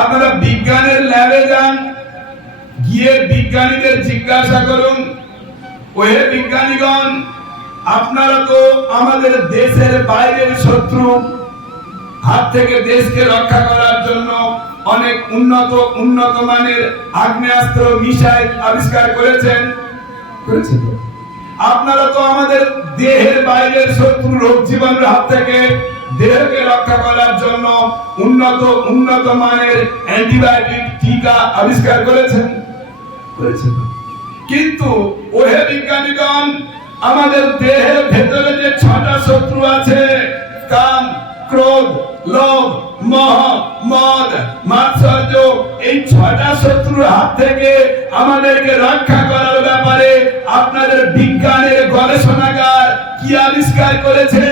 আপনারা বিজ্ঞানের ল্যাবে যান, গিয়ে বিজ্ঞানীদের জিজ্ঞাসা করুন, ওহে বিজ্ঞানীগণ, আপনারা তো আমাদের দেশের বাইরের শত্রু হাত থেকে দেশকে রক্ষা করার জন্য অনেক উন্নত উন্নত মানের আগ্নেয়াস্ত্র, মিসাইল আবিষ্কার করেছেন? আপনারা তো আমাদের দেহের বাইরের শত্রু, রোগ জীবাণুর হাত থেকে দেহকে রক্ষা করার উন্নত উন্নত মানের অ্যান্টিবায়োটিক টিকা আবিষ্কার করেছেন। করেছেন। কিন্তু ওহে বিজ্ঞানীগণ, আমাদের দেহের ভেতরে যে ছটা শত্রু আছে, কাম, ক্রোধ, লোভ, মোহ, মদ, মাৎসর্য, এই ছটা শত্রুর হাত থেকে আমাদেরকে রক্ষা করার ব্যাপারে আপনাদের বিজ্ঞানের গবেষণাগার কি আবিষ্কার করেছে?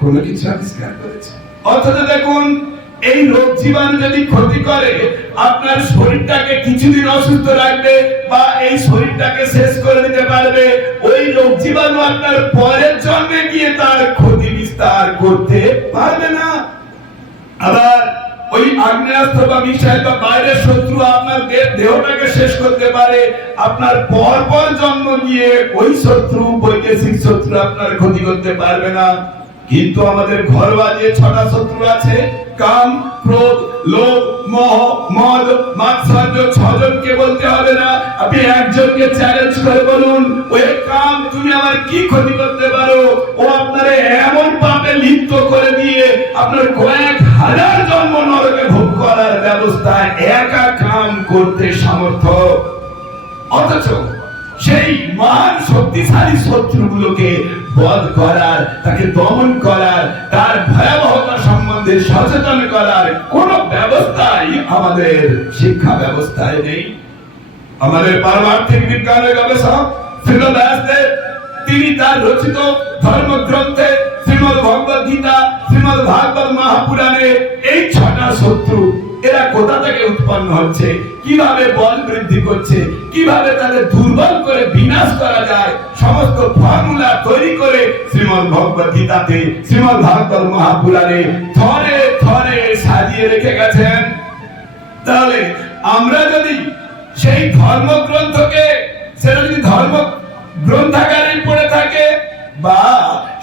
কোনো কিছু আবিষ্কার করেছে? অথচ দেখুন, এই রোগ জীবাণু যদি ক্ষতি করে, আপনার শরীরটাকে কিছুদিন অসুস্থ রাখবে বা এই শরীরটাকে শেষ করে দিতে পারবে। ওই রোগ জীবাণু আপনার পরের জন্মে গিয়ে তার ক্ষতি বিস্তার করতে পারবে না। আবার ওই আগ্নেয়াস্ত্র বা মিসাইল বা বাইরের শত্রু আপনার দেহটাকে শেষ করতে পারে। আপনার পর পর জন্ম নিয়ে ওই শত্রু, বৈদেশিক শত্রু আপনার ক্ষতি করতে পারবে না। কিন্তু আমাদের ঘরোয়া যে ছটা শত্রু আছে, কাম, ক্রোধ, লোভ, মোহ, মদ, মাৎসর্য, ছজনকে বলতে হবে না। আপনি একজনকে চ্যালেঞ্জ করে বলুন ওই কাম, তুমি আমার কি ক্ষতি করতে পারো? ও আপনারে এমন পাপে লিপ্ত করে দিয়ে আপনার কয়েক হাজার জন্ম নরকে ভোগ করার ব্যবস্থা একা কাম করতে সামর্থ্য অথচ সেই মহান শক্তিশালী শত্রুগুলোকে বধ করার, তাকে দমন করার, তার ভয়াবহতা সম্বন্ধে সচেতন করার কোন ব্যবস্থাই আমাদের শিক্ষা ব্যবস্থায় নেই। আমাদের পারমার্থিক বিজ্ঞানের গবেষক শ্রীমদ তিনি তার রচিত ধর্মগ্রন্থে শ্রীমদ ভগবত গীতা শ্রীমদ ভাগবত মহাপুরাণে এই ছটা শত্রু এরা কোথা থেকে উৎপন্ন হচ্ছে? কীভাবে বল বৃদ্ধি করছে? কীভাবে তাদের দুর্বল করে বিনাশ করা যায়? সমস্ত ফর্মুলা তৈরি করে শ্রীমদ ভগবত গীতাতে শ্রীমদ ভাগবত মহাপুরাণে থরে থরে সাজিয়ে রেখে গেছেন। তাহলে আমরা যদি সেই ধর্মগ্রন্থকে, সেটা যদি ধর্ম গ্রন্থাগারে পড়ে থাকে বা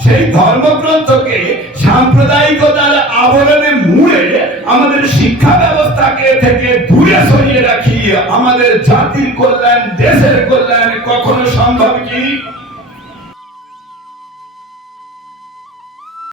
সেই ধর্মগ্রন্থকে সাম্প্রদায়িকতার আবরণে মুড়ে আমাদের শিক্ষা ব্যবস্থাকে থেকে দূরে সরিয়ে রাখি। আমাদের জাতির কল্যাণ, দেশের কল্যাণ কখনো সম্ভব কি?